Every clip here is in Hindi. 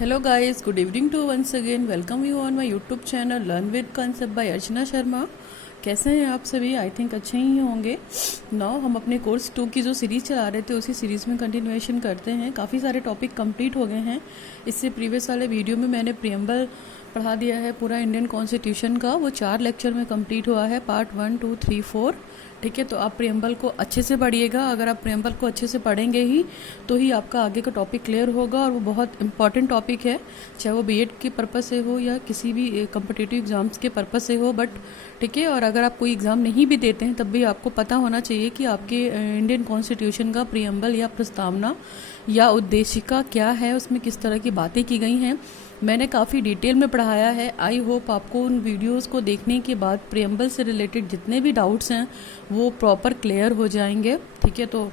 Hello guys, good evening to once again. Welcome you on my YouTube channel Learn with Concept by Archana Sharma. कैसे हैं आप सभी? आई थिंक अच्छे ही होंगे। नाउ हम अपने कोर्स 2 की जो सीरीज़ चला रहे थे उसी सीरीज़ में कंटिन्यूएशन करते हैं। काफ़ी सारे टॉपिक कंप्लीट हो गए हैं। इससे प्रीवियस वाले वीडियो में मैंने प्रियम्बल पढ़ा दिया है पूरा इंडियन कॉन्स्टिट्यूशन का, वो 4 लेक्चर में कंप्लीट हुआ है, पार्ट 1, 2, 3, 4। ठीक है, तो आप प्रियम्बल को अच्छे से पढ़िएगा। अगर आप प्रियम्बल को अच्छे से पढ़ेंगे ही तो ही आपका आगे का टॉपिक क्लियर होगा, और वो बहुत इंपॉर्टेंट टॉपिक है, चाहे वो बीएड के पर्पज़ से हो या किसी भी कॉम्पिटिटिव एग्ज़ाम्स के पर्पज़ से हो। बट ठीक है, और अगर आप कोई एग्ज़ाम नहीं भी देते हैं तब भी आपको पता होना चाहिए कि आपके इंडियन कॉन्स्टिट्यूशन का प्रियम्बल या प्रस्तावना या उद्देशिका क्या है, उसमें किस तरह की बातें की गई हैं। मैंने काफ़ी डिटेल में पढ़ाया है। आई होप आपको उन वीडियोस को देखने के बाद प्रियम्बल से रिलेटेड जितने भी डाउट्स हैं वो प्रॉपर क्लियर हो जाएंगे। ठीक है, तो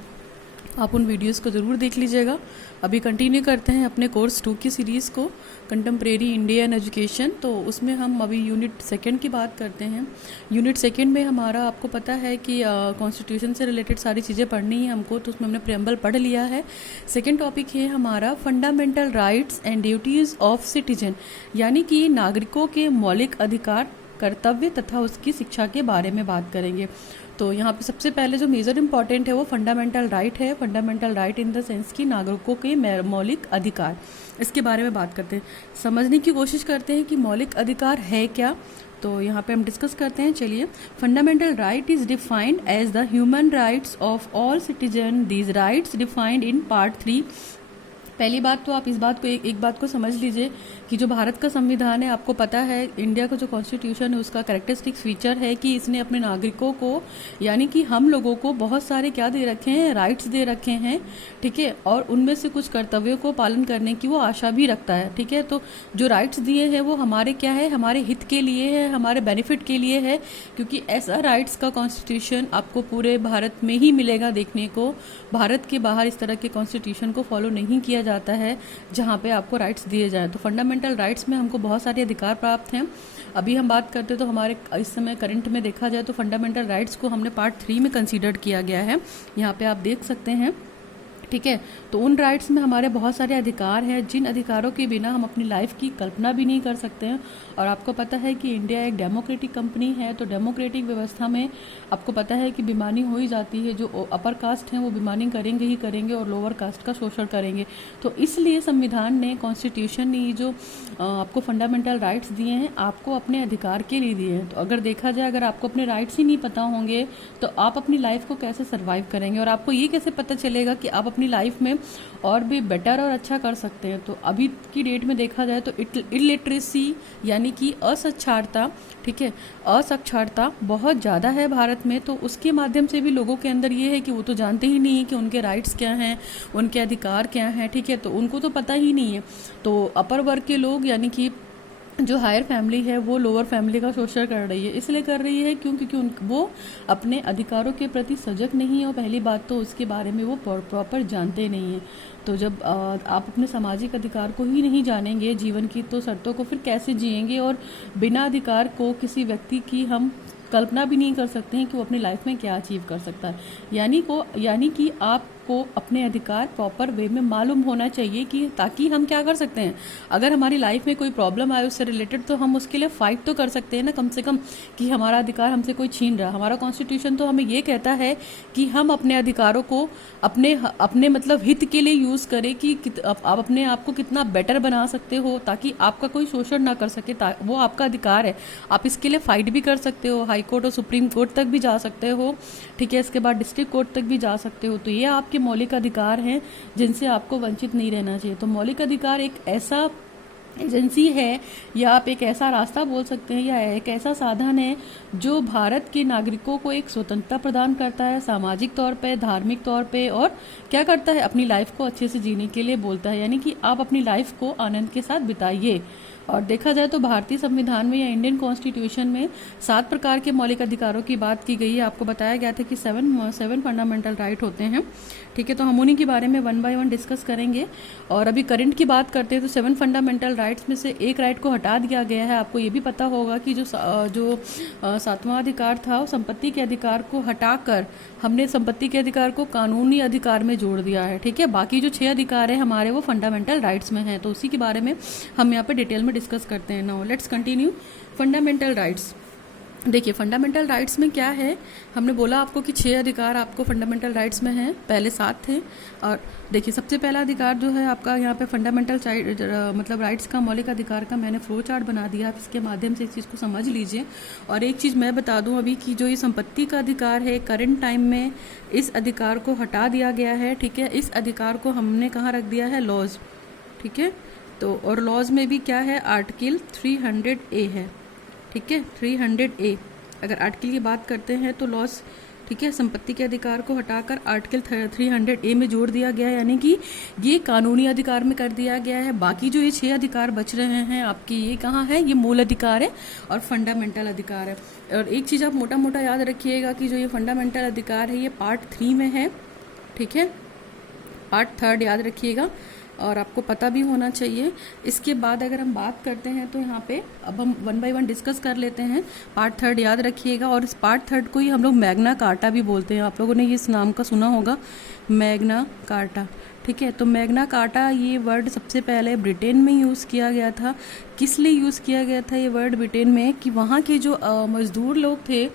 आप उन वीडियोस को ज़रूर देख लीजिएगा। अभी कंटिन्यू करते हैं अपने कोर्स 2 की सीरीज़ को, कंटेम्प्रेरी इंडियन एजुकेशन। तो उसमें हम अभी यूनिट 2 की बात करते हैं। यूनिट 2 में हमारा, आपको पता है कि कॉन्स्टिट्यूशन से रिलेटेड सारी चीज़ें पढ़नी है हमको, तो उसमें हमने प्रियम्बल पढ़ लिया है। सेकेंड टॉपिक है हमारा fundamental rights and duties of citizen, यानी कि नागरिकों के मौलिक अधिकार, कर्तव्य तथा उसकी शिक्षा के बारे में बात करेंगे। तो यहाँ पे सबसे पहले जो मेजर इंपॉर्टेंट है वो फंडामेंटल राइट है। Fundamental right in the sense कि नागरिकों के मौलिक अधिकार, इसके बारे में बात करते हैं, समझने की कोशिश करते हैं कि मौलिक अधिकार है क्या। तो यहाँ पे हम डिस्कस करते हैं। चलिए, fundamental right is defined as the human rights of all citizen. These rights defined in part 3। पहली बात तो आप इस बात को एक बात को समझ लीजिए कि जो भारत का संविधान है, आपको पता है इंडिया का जो कॉन्स्टिट्यूशन है उसका कैरेक्टरिस्टिक फीचर है कि इसने अपने नागरिकों को, यानी कि हम लोगों को बहुत सारे क्या दे रखे हैं, राइट्स दे रखे हैं। ठीक है, और उनमें से कुछ कर्तव्यों को पालन करने की वो आशा भी रखता है। ठीक है, तो जो राइट्स दिए हैं वो हमारे क्या है, हमारे हित के लिए है, हमारे बेनिफिट के लिए है, क्योंकि ऐसा राइट्स का कॉन्स्टिट्यूशन आपको पूरे भारत में ही मिलेगा देखने को। भारत के बाहर इस तरह के कॉन्स्टिट्यूशन को फॉलो नहीं किया जाता है जहाँ पे आपको राइट्स दिए जाएं। तो फंडामेंटल राइट्स में हमको बहुत सारे अधिकार प्राप्त हैं। अभी हम बात करते हैं तो हमारे इस समय करंट में देखा जाए तो फंडामेंटल राइट्स को हमने पार्ट 3 में कंसीडर किया गया है, यहाँ पे आप देख सकते हैं। ठीक है, तो उन राइट्स में हमारे बहुत सारे अधिकार हैं जिन अधिकारों के बिना हम अपनी लाइफ की कल्पना भी नहीं कर सकते हैं। और आपको पता है कि इंडिया एक डेमोक्रेटिक कंपनी है, तो डेमोक्रेटिक व्यवस्था में आपको पता है कि बेईमानी हो ही जाती है। जो अपर कास्ट हैं वो बेईमानी करेंगे ही करेंगे और लोअर कास्ट का शोषण करेंगे। तो इसलिए संविधान ने, कॉन्स्टिट्यूशन ने जो आपको फंडामेंटल राइट्स दिए हैं, आपको अपने अधिकार के लिए दिए हैं। तो अगर देखा जाए, अगर आपको अपने राइट्स ही नहीं पता होंगे तो आप अपनी लाइफ को कैसे सर्वाइव करेंगे, और आपको ये कैसे पता चलेगा कि आप अपनी लाइफ में और भी बेटर और अच्छा कर सकते हैं। तो अभी की डेट में देखा जाए तो इलिटरेसी यानी कि असाक्षरता, ठीक है, असाक्षरता बहुत ज़्यादा है भारत में। तो उसके माध्यम से भी लोगों के अंदर ये है कि वो तो जानते ही नहीं है कि उनके राइट्स क्या हैं, उनके अधिकार क्या हैं। ठीक है, तो उनको तो पता ही नहीं है। तो अपर वर्ग के लोग, यानी कि जो हायर फैमिली है, वो लोअर फैमिली का शोषण कर रही है। इसलिए कर रही है क्योंकि वो अपने अधिकारों के प्रति सजग नहीं है, और पहली बात तो उसके बारे में वो प्रॉपर जानते नहीं है। तो जब आप अपने सामाजिक अधिकार को ही नहीं जानेंगे, जीवन की तो शर्तों को, फिर कैसे जिएंगे। और बिना अधिकार को किसी व्यक्ति की हम कल्पना भी नहीं कर सकते हैं कि वो अपनी लाइफ में क्या अचीव कर सकता है। यानी कि आपको अपने अधिकार प्रॉपर वे में मालूम होना चाहिए, कि ताकि हम क्या कर सकते हैं, अगर हमारी लाइफ में कोई प्रॉब्लम आए उससे रिलेटेड, तो हम उसके लिए फाइट तो कर सकते हैं ना, कम से कम, कि हमारा अधिकार हमसे कोई छीन रहा। हमारा कॉन्स्टिट्यूशन तो हमें ये कहता है कि हम अपने अधिकारों को अपने मतलब हित के लिए यूज़ करें, कि आप अपने आप को कितना बेटर बना सकते हो ताकि आपका कोई शोषण ना कर सके। वो आपका अधिकार है, आप इसके लिए फाइट भी कर सकते हो, हाई कोर्ट और सुप्रीम कोर्ट तक भी जा सकते हो। ठीक है, इसके बाद डिस्ट्रिक्ट कोर्ट तक भी जा सकते हो। तो ये आपके मौलिक अधिकार हैं जिनसे आपको वंचित नहीं रहना चाहिए। तो मौलिक अधिकार एक ऐसा एजेंसी है, या आप एक ऐसा रास्ता बोल सकते हैं, या एक ऐसा साधन है जो भारत के नागरिकों को एक स्वतंत्रता प्रदान करता है, सामाजिक तौर पे, धार्मिक तौर पे, और क्या करता है, अपनी लाइफ को अच्छे से जीने के लिए बोलता है। यानी कि आप अपनी लाइफ को आनंद के साथ बिताइए। और देखा जाए तो भारतीय संविधान में या इंडियन कॉन्स्टिट्यूशन में 7 प्रकार के मौलिक अधिकारों की बात की गई है। आपको बताया गया था कि 7 फंडामेंटल राइट होते हैं। ठीक है, तो हम उन्हीं के बारे में 1 बाय 1 डिस्कस करेंगे। और अभी करंट की बात करते हैं तो 7 फंडामेंटल राइट्स में से एक राइट को हटा दिया गया है। आपको ये भी पता होगा कि जो 7वां अधिकार था वो संपत्ति के अधिकार को हटाकर हमने संपत्ति के अधिकार को कानूनी अधिकार में जोड़ दिया है। ठीक है, बाकी जो 6 अधिकार है हमारे वो फंडामेंटल राइट्स में हैं, तो उसी के बारे में हम यहाँ पे डिटेल में डिस्कस करते हैं। Now let's continue fundamental rights. देखिए फंडामेंटल राइट्स में क्या है, हमने बोला आपको कि 6 अधिकार आपको फंडामेंटल राइट्स में हैं, पहले 7 थे। और देखिए सबसे पहला अधिकार जो है आपका यहाँ पे फंडामेंटल मतलब राइट्स का, मौलिक अधिकार का मैंने फ्लो चार्ट बना दिया, आप इसके माध्यम से इस चीज़ को समझ लीजिए। और एक चीज़ मैं बता दूँ अभी कि जो ये संपत्ति का अधिकार है करंट टाइम में इस अधिकार को हटा दिया गया है। ठीक है, इस अधिकार को हमने कहाँ रख दिया है, लॉज। ठीक है, तो और लॉज में भी क्या है, आर्टिकल 300A है। ठीक है, 300A अगर आर्टिकल की बात करते हैं तो लॉस, ठीक है, संपत्ति के अधिकार को हटाकर आर्टिकल 300A में जोड़ दिया गया है, यानी कि ये कानूनी अधिकार में कर दिया गया है। बाकी जो ये 6 अधिकार बच रहे हैं आपकी, ये कहाँ है, ये मूल अधिकार है और फंडामेंटल अधिकार है। और एक चीज़ आप मोटा मोटा याद रखिएगा कि जो ये फंडामेंटल अधिकार है ये पार्ट 3 में है। ठीक है, पार्ट 3 याद रखिएगा और आपको पता भी होना चाहिए। इसके बाद अगर हम बात करते हैं तो यहाँ पे अब हम 1 बाय 1 डिस्कस कर लेते हैं। पार्ट 3 याद रखिएगा और इस पार्ट 3 को ही हम लोग मैग्ना कार्टा भी बोलते हैं। आप लोगों ने इस नाम का सुना होगा, मैग्ना कार्टा। ठीक है, तो मैग्ना कार्टा ये वर्ड सबसे पहले ब्रिटेन में यूज़ किया गया था। किस लिए यूज़ किया गया था ये वर्ड ब्रिटेन में, कि वहाँ के जो मजदूर लोग थे,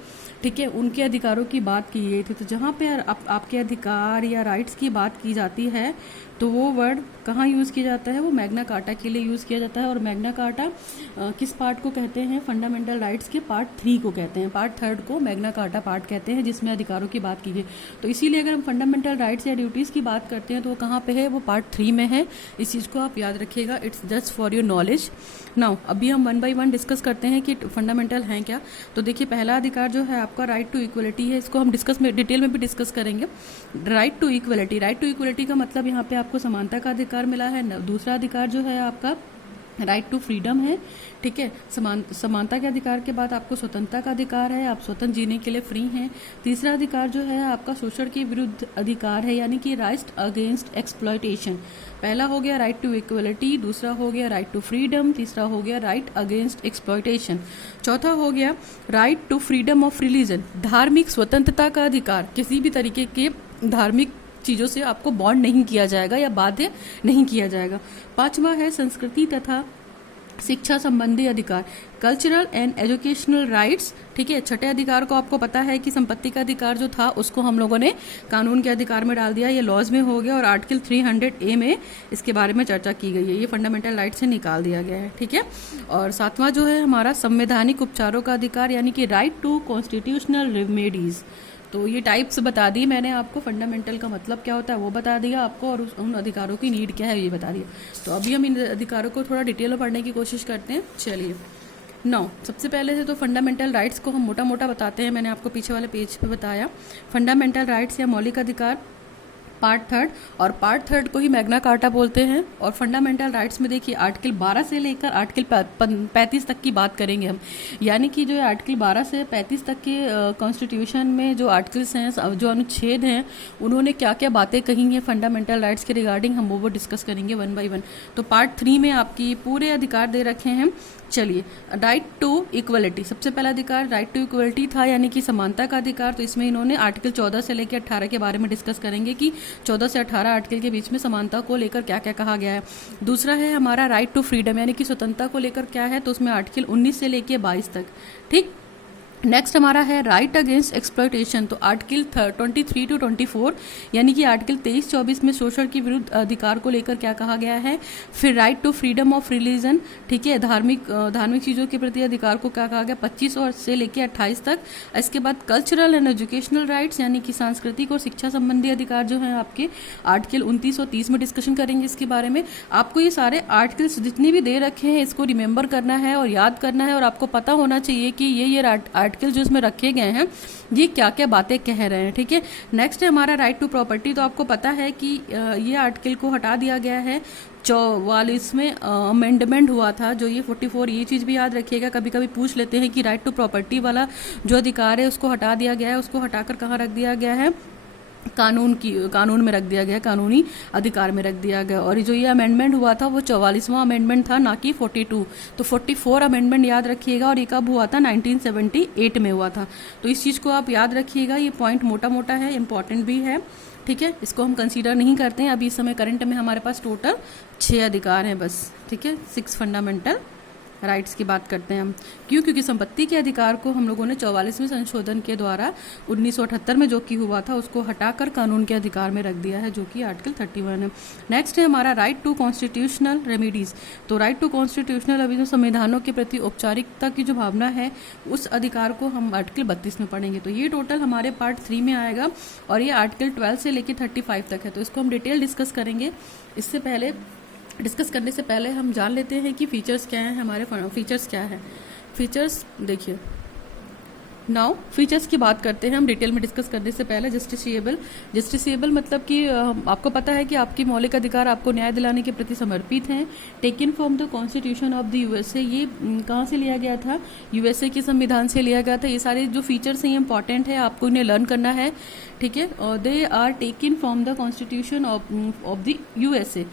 ठीक है, उनके अधिकारों की बात की गई थी। तो जहाँ पे आपके अधिकार या राइट्स की बात की जाती है तो वो वर्ड कहाँ यूज़ किया जाता है, वो मैग्ना कार्टा के लिए यूज़ किया जाता है। और मैग्ना कार्टा किस पार्ट को कहते हैं, फंडामेंटल राइट्स के पार्ट 3 को कहते हैं। पार्ट 3 को मैग्ना कार्टा पार्ट कहते हैं, जिसमें अधिकारों की बात की गई। तो इसीलिए अगर हम फंडामेंटल राइट्स या ड्यूटीज़ की बात करते हैं तो वो कहाँ पे है, वो पार्ट 3 में है। इस चीज़ को आप याद रखिएगा, it's just for your knowledge. Now अभी हम 1 बाय 1 डिस्कस करते हैं कि फंडामेंटल हैं क्या। तो देखिए पहला अधिकार जो है आपका राइट टू इक्वलिटी है। इसको हम डिटेल में भी डिस्कस करेंगे। Right to equality, right to equality का मतलब यहाँ पे आपको समानता का अधिकार मिला है। दूसरा अधिकार जो है आपका राइट टू फ्रीडम है। ठीक है, समानता के अधिकार के बाद आपको स्वतंत्रता का अधिकार है, आप स्वतंत्र जीने के लिए फ्री हैं। तीसरा अधिकार जो है आपका शोषण के विरुद्ध अधिकार है, यानी कि राइट अगेंस्ट एक्सप्लॉयटेशन। पहला हो गया राइट टू इक्वलिटी, दूसरा हो गया राइट टू फ्रीडम, तीसरा हो गया राइट अगेंस्ट एक्सप्लॉयटेशन, चौथा हो गया right to freedom of religion, धार्मिक स्वतंत्रता का अधिकार। किसी भी तरीके के धार्मिक चीज़ों से आपको बॉन्ड नहीं किया जाएगा या बाध्य नहीं किया जाएगा। पांचवा है संस्कृति तथा शिक्षा संबंधी अधिकार, कल्चरल एंड एजुकेशनल राइट्स। ठीक है, छठे अधिकार को आपको पता है कि संपत्ति का अधिकार जो था उसको हम लोगों ने कानून के अधिकार में डाल दिया, ये लॉज में हो गया। और आर्टिकल 300A में इसके बारे में चर्चा की गई है, ये फंडामेंटल राइट से निकाल दिया गया है। ठीक है, और सातवां जो है हमारा संवैधानिक उपचारों का अधिकार, यानी कि राइट टू कॉन्स्टिट्यूशनल रेमेडीज। तो ये टाइप्स बता दी मैंने आपको, फंडामेंटल का मतलब क्या होता है वो बता दिया आपको, और उन अधिकारों की नीड क्या है ये बता दिया। तो अभी हम इन अधिकारों को थोड़ा डिटेल में पढ़ने की कोशिश करते हैं। चलिए, नौ सबसे पहले से तो फंडामेंटल राइट्स को हम मोटा मोटा बताते हैं। मैंने आपको पीछे वाले पेज पे बताया फंडामेंटल राइट्स या मौलिक अधिकार पार्ट 3, और पार्ट 3 को ही मैग्ना कार्टा बोलते हैं। और फंडामेंटल राइट्स में देखिए आर्टिकल 12 से लेकर आर्टिकल 35 तक की बात करेंगे हम, यानी कि जो आर्टिकल 12 से 35 तक के कॉन्स्टिट्यूशन में जो आर्टिकल्स हैं, जो अनुच्छेद हैं, उन्होंने क्या क्या बातें कही हैं फंडामेंटल राइट्स के रिगार्डिंग, हम वो डिस्कस करेंगे 1 बाय 1। तो पार्ट 3 में आपकी पूरे अधिकार दे रखे हैं। चलिए, राइट टू इक्वलिटी, सबसे पहला अधिकार राइट टू इक्वलिटी था, यानी कि समानता का अधिकार। तो इसमें इन्होंने आर्टिकल 14 से लेकर 18 के बारे में डिस्कस करेंगे कि 14 से 18 आर्टिकल के बीच में समानता को लेकर क्या क्या कहा गया है। दूसरा है हमारा राइट टू फ्रीडम, यानी कि स्वतंत्रता को लेकर क्या है, तो उसमें आर्टिकल 19 से लेकर 22 तक। ठीक, नेक्स्ट हमारा है राइट अगेंस्ट एक्सप्लॉयटेशन, तो आर्टिकल 23 to 24, यानी कि आर्टिकल 23-24 में शोषण के विरुद्ध अधिकार को लेकर क्या कहा गया है। फिर right to freedom of religion, ठीक है, धार्मिक चीज़ों के प्रति अधिकार को क्या कहा गया 25 और से लेकर 28 तक। इसके बाद कल्चरल एंड एजुकेशनल राइट्स, यानी कि सांस्कृतिक और शिक्षा संबंधी अधिकार जो हैं आपके आर्टिकल 29 और 30 में डिस्कशन करेंगे इसके बारे में। आपको ये सारे आर्टिकल्स जितने भी दे रखे हैं इसको रिमेंबर करना है और याद करना है, और आपको पता होना चाहिए कि ये आर्टिकल जो इसमें रखे गए हैं ये क्या क्या बातें कह रहे हैं। ठीक है, नेक्स्ट है हमारा राइट टू प्रॉपर्टी। तो आपको पता है कि ये आर्टिकल को हटा दिया गया है, 44वें अमेंडमेंट हुआ था, जो ये 44, ये चीज़ भी याद रखिएगा। कभी कभी पूछ लेते हैं कि राइट टू प्रॉपर्टी वाला जो अधिकार है उसको हटा दिया गया है, उसको हटाकर कहाँ रख दिया गया है, कानून में रख दिया गया, कानूनी अधिकार में रख दिया गया। और जो ये अमेंडमेंट हुआ था वो 44वां अमेंडमेंट था, ना कि 42। तो 44 अमेंडमेंट याद रखिएगा। और ये कब हुआ था? 1978 में हुआ था। तो इस चीज़ को आप याद रखिएगा। ये पॉइंट मोटा मोटा है, इंपॉर्टेंट भी है, ठीक है। इसको हम कंसीडर नहीं करते हैं अभी। इस समय करंट में हमारे पास टोटल 6 अधिकार हैं बस, ठीक है। 6 फंडामेंटल राइट्स की बात करते हैं हम। क्यों? क्योंकि संपत्ति के अधिकार को हम लोगों ने 44वें संशोधन के द्वारा 1978 में जो कि हुआ था उसको हटाकर कानून के अधिकार में रख दिया है, जो कि आर्टिकल 31 है। नेक्स्ट है हमारा राइट टू कॉन्स्टिट्यूशनल रेमेडीज। तो राइट टू कॉन्स्टिट्यूशनल, अभी जो संविधानों के प्रति औपचारिकता की जो भावना है, उस अधिकार को हम आर्टिकल 32 में पढ़ेंगे। तो ये टोटल हमारे पार्ट 3 में आएगा और ये आर्टिकल 12 से लेकर 35 तक है। तो इसको हम डिटेल डिस्कस करेंगे। इससे पहले डिस्कस करने से पहले हम जान लेते हैं कि फीचर्स क्या हैं हमारे। फीचर्स क्या है? फीचर्स देखिए, नाउ फीचर्स की बात करते हैं हम डिटेल में डिस्कस करने से पहले। जस्टिसेबल मतलब कि आपको पता है कि आपकी मौलिक अधिकार आपको न्याय दिलाने के प्रति समर्पित हैं। Taken from the constitution of the USA, ये कहाँ से लिया गया था? यूएसए के संविधान से लिया गया था। ये सारे जो फीचर्स हैं ये इंपॉर्टेंट है, आपको इन्हें लर्न करना है, ठीक है। और they are taken from the constitution of the USA,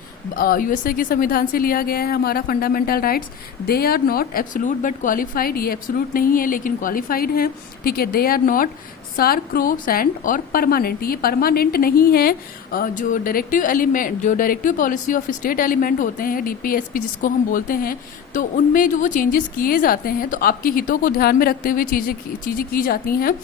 USA के संविधान से लिया गया है हमारा fundamental rights. They are not absolute but qualified, ये एब्सोल्यूट नहीं है लेकिन क्वालिफाइड है, ठीक है। दे आर नॉट सार्क्रोसेंट और परमानेंट, ये परमानेंट नहीं है। जो डायरेक्टिव एलिमेंट, जो directive policy of state element होते हैं, डीपीएसपी जिसको हम बोलते हैं, तो उनमें जो वो चेंजेस किए जाते हैं तो आपके हितों को ध्यान में रखते हुए चीज़ें की जाती हैं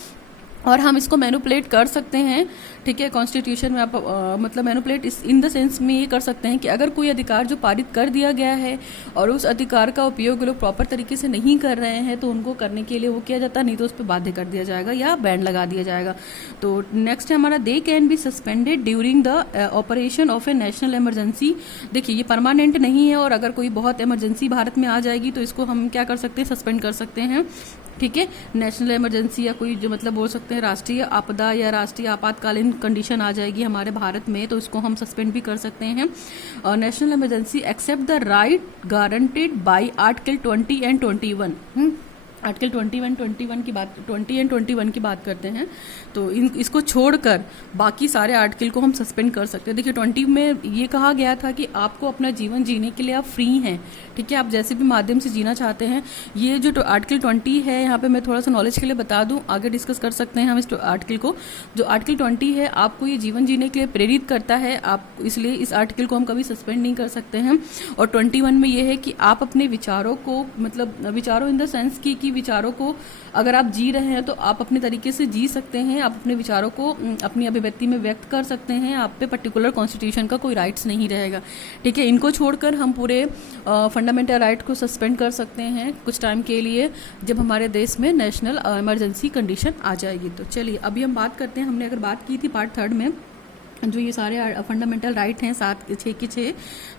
और हम इसको मैनिपुलेट कर सकते हैं, ठीक है। कॉन्स्टिट्यूशन में आप मतलब मैनिपुलेट इन द सेंस में ये कर सकते हैं कि अगर कोई अधिकार जो पारित कर दिया गया है और उस अधिकार का उपयोग लोग प्रॉपर तरीके से नहीं कर रहे हैं तो उनको करने के लिए वो किया जाता है, नहीं तो उस पर बाध्य कर दिया जाएगा या बैन लगा दिया जाएगा। तो नेक्स्ट है हमारा they can be suspended during the operation of A national emergency. देखिए ये परमानेंट नहीं है और अगर कोई बहुत इमरजेंसी भारत में आ जाएगी तो इसको हम क्या कर सकते हैं? सस्पेंड कर सकते हैं, ठीक है। नेशनल इमरजेंसी या कोई जो मतलब बोल सकते हैं राष्ट्रीय आपदा या राष्ट्रीय आपातकालीन कंडीशन आ जाएगी हमारे भारत में तो इसको हम सस्पेंड भी कर सकते हैं। National emergency except the right guaranteed by article 20 and 21। Article 21 की बात, 20 एंड 21 की बात करते हैं। तो इसको छोड़कर बाकी सारे आर्टिकल को हम सस्पेंड कर सकते हैं। देखिए 20 में ये कहा गया था कि आपको अपना जीवन जीने के लिए आप फ्री हैं, ठीक है। आप जैसे भी माध्यम से जीना चाहते हैं। ये जो आर्टिकल 20 है, यहाँ पे मैं थोड़ा सा नॉलेज के लिए बता दूं, आगे डिस्कस कर सकते हैं हम इस आर्टिकल को। जो आर्टिकल 20 है आपको ये जीवन जीने के लिए प्रेरित करता है, आप इसलिए इस आर्टिकल को हम कभी सस्पेंड नहीं कर सकते हैं। और 21 में ये है कि आप अपने विचारों को, मतलब विचारों इन द सेंस की विचारों को अगर आप जी रहे हैं तो आप अपने तरीके से जी सकते हैं, आप अपने विचारों को अपनी अभिव्यक्ति में व्यक्त कर सकते हैं, आप पे पर्टिकुलर कॉन्स्टिट्यूशन का कोई राइट्स नहीं रहेगा, ठीक है। इनको छोड़कर हम पूरे फंडामेंटल राइट को सस्पेंड कर सकते हैं कुछ टाइम के लिए जब हमारे देश में नेशनल इमरजेंसी कंडीशन आ जाएगी। तो चलिए अभी हम बात करते हैं, हमने अगर बात की थी पार्ट 3 में जो ये सारे फंडामेंटल राइट हैं 6 के 6,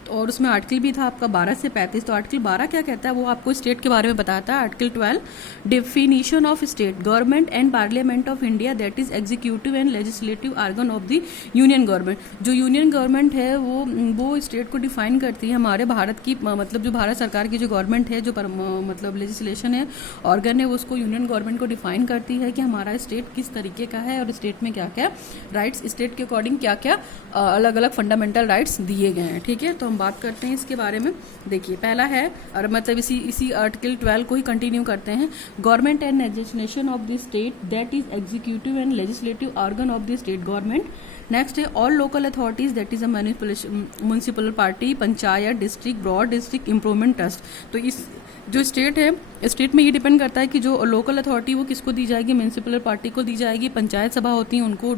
तो और उसमें आर्टिकल भी था आपका 12 से 35। तो आर्टिकल 12 क्या कहता है? वो आपको स्टेट के बारे में बताता है। Article 12 definition of state, government and parliament of India that is executive and legislative organ of the union government. जो यूनियन गवर्नमेंट है वो स्टेट को डिफाइन करती है। हमारे भारत की मतलब जो भारत सरकार की जो गवर्नमेंट है, जो मतलब लेजिस्लेशन है, ऑर्गन है, वो उसको यूनियन गवर्नमेंट को डिफाइन करती है कि हमारा स्टेट किस तरीके का है और स्टेट में क्या क्या राइट्स, स्टेट के अकॉर्डिंग क्या क्या अलग अलग फंडामेंटल राइट्स दिए गए हैं, ठीक है। तो हम बात करते हैं इसके बारे में। देखिए पहला है, और मतलब इसी आर्टिकल 12 को ही कंटिन्यू करते हैं। Government and administration of the state that is executive and legislative organ of the state government. Next है all local authorities that is a municipal party, panchayat, district, broad district improvement trust. तो इस जो स्टेट है, स्टेट में ये डिपेंड करता है कि जो लोकल अथॉरिटी वो किसको दी जाएगी, म्युनिसिपल पार्टी को दी जाएगी, पंचायत सभा होती है उनको,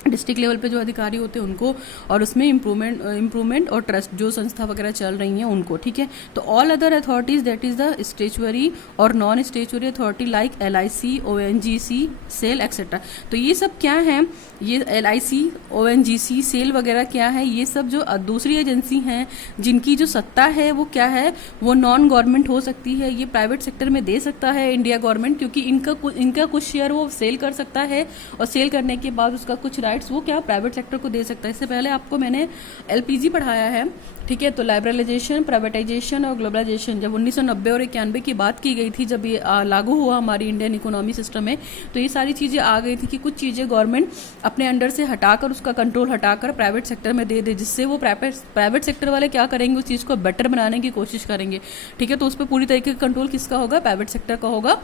डिस्ट्रिक्ट लेवल पे जो अधिकारी होते हैं उनको, और उसमें इम्प्रूवमेंट और ट्रस्ट जो संस्था वगैरह चल रही हैं उनको, ठीक है। तो all other authorities that is the statutory और non statutory authority like LIC, ONGC, SAIL etcetera. तो ये सब क्या है? ये LIC, ONGC, सेल वगैरह क्या है? ये सब जो दूसरी एजेंसी हैं जिनकी जो सत्ता है वो क्या है? वो नॉन गवर्नमेंट हो सकती है। ये प्राइवेट सेक्टर में दे सकता है इंडिया गवर्नमेंट, क्योंकि इनका कुछ शेयर वो सेल कर सकता है और सेल करने के बाद उसका कुछ राइट्स वो क्या प्राइवेट सेक्टर को दे सकता है। इससे पहले आपको मैंने एलपीजी पढ़ाया है, ठीक है। तो लाइब्रलाइजेशन, प्राइवेटाइजेशन और ग्लोबलाइजेशन जब 1990 और 91 की बात की गई थी, जब ये लागू हुआ हमारी इंडियन इकोनॉमी सिस्टम में, तो ये सारी चीज़ें आ गई थी कि कुछ चीज़ें गवर्नमेंट अपने अंडर से हटाकर, उसका कंट्रोल हटाकर प्राइवेट सेक्टर में दे दे, जिससे वो प्राइवेट सेक्टर वाले क्या करेंगे, उस चीज़ को बेटर बनाने की कोशिश करेंगे, ठीक है। तो उस पर पूरी तरीके का कंट्रोल किसका होगा, प्राइवेट सेक्टर का होगा,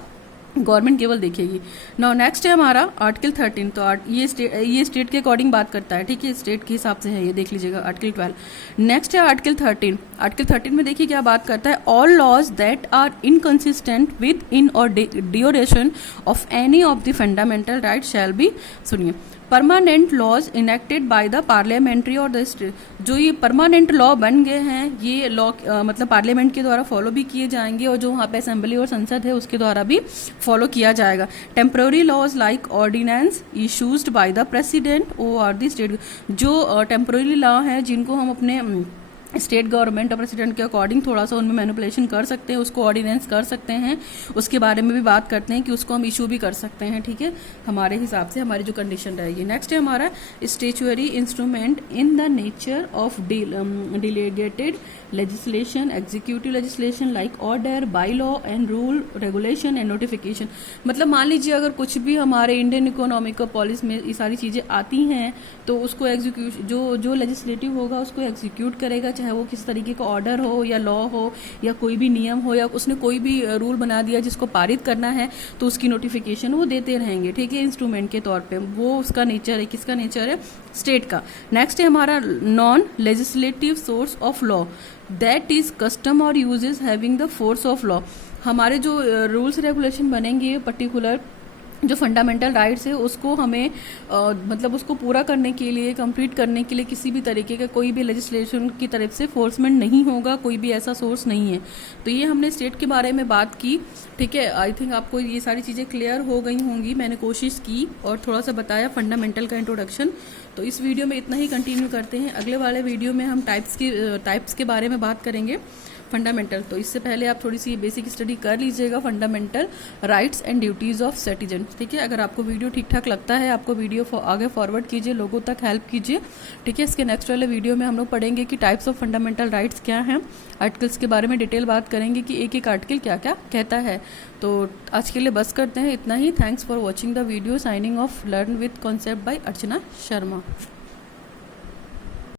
गवर्नमेंट केवल देखेगी। नाउ नेक्स्ट है हमारा आर्टिकल 13। तो ये स्टेट के अकॉर्डिंग बात करता है, ठीक है, स्टेट के हिसाब से है, ये देख लीजिएगा आर्टिकल 12। नेक्स्ट है आर्टिकल 13। आर्टिकल 13 में देखिए क्या बात करता है, all laws that are inconsistent with in or derogation of any of the fundamental right shall be, सुनिए, permanent laws enacted by the parliamentary or the state. जो ये परमानेंट लॉ बन गए हैं, ये लॉ मतलब पार्लियामेंट के द्वारा फॉलो भी किए जाएंगे, और जो वहाँ पे असेंबली और संसद है उसके द्वारा भी फॉलो किया जाएगा। Temporary laws like ordinance issues by the president और द स्टेट। जो टेम्प्रोरी लॉ है जिनको हम अपने स्टेट गवर्नमेंट और प्रेसिडेंट के अकॉर्डिंग थोड़ा सा उनमें मैनिपुलेशन कर सकते हैं, उसको ऑर्डिनेंस कर सकते हैं, उसके बारे में भी बात करते हैं कि उसको हम इशू भी कर सकते हैं, ठीक है, हमारे हिसाब से हमारी जो कंडीशन रहेगी। नेक्स्ट है हमारा statutory instrument in the nature of delegated legislation, executive legislation like order, bylaw and rule, regulation and notification. मतलब मान लीजिए अगर कुछ भी हमारे इंडियन इकोनॉमिक पॉलिसी में ये सारी चीज़ें आती हैं, तो उसको एग्जीक्यूट जो लेजिस्लेटिव होगा उसको एग्जीक्यूट करेगा, चाहे वो किस तरीके का ऑर्डर हो या लॉ हो या कोई भी नियम हो, या उसने कोई भी रूल बना दिया जिसको पारित करना है, तो उसकी नोटिफिकेशन वो देते रहेंगे, ठीक है, इंस्ट्रूमेंट के तौर पे। वो उसका नेचर है, किसका नेचर है, स्टेट का। नेक्स्ट है हमारा non legislative source of law, that is custom or usages having the force of law. हमारे जो रूल्स रेगुलेशन बनेंगे पर्टिकुलर जो फंडामेंटल राइट्स है उसको हमें मतलब उसको पूरा करने के लिए, कंप्लीट करने के लिए किसी भी तरीके का कोई भी लेजिस्लेशन की तरफ से फोर्समेंट नहीं होगा, कोई भी ऐसा सोर्स नहीं है। तो ये हमने स्टेट के बारे में बात की, ठीक है। आई थिंक आपको ये सारी चीज़ें क्लियर हो गई होंगी, मैंने कोशिश की और थोड़ा सा बताया फंडामेंटल का इंट्रोडक्शन। तो इस वीडियो में इतना ही, कंटिन्यू करते हैं अगले वाले वीडियो में। हम टाइप्स के बारे में बात करेंगे फंडामेंटल। तो इससे पहले आप थोड़ी सी बेसिक स्टडी कर लीजिएगा fundamental rights and duties of citizen, ठीक है। अगर आपको वीडियो ठीक ठाक लगता है, आपको वीडियो आगे फॉरवर्ड कीजिए, लोगों तक हेल्प कीजिए, ठीक है। इसके नेक्स्ट वाले वीडियो में हम लोग पढ़ेंगे कि टाइप्स ऑफ फंडामेंटल राइट्स क्या हैं, आर्टिकल्स के बारे में डिटेल बात करेंगे कि एक एक आर्टिकल क्या क्या कहता है। तो आज के लिए बस करते हैं इतना ही। Thanks for watching the video. Signing off learn with concept by Archana Sharma.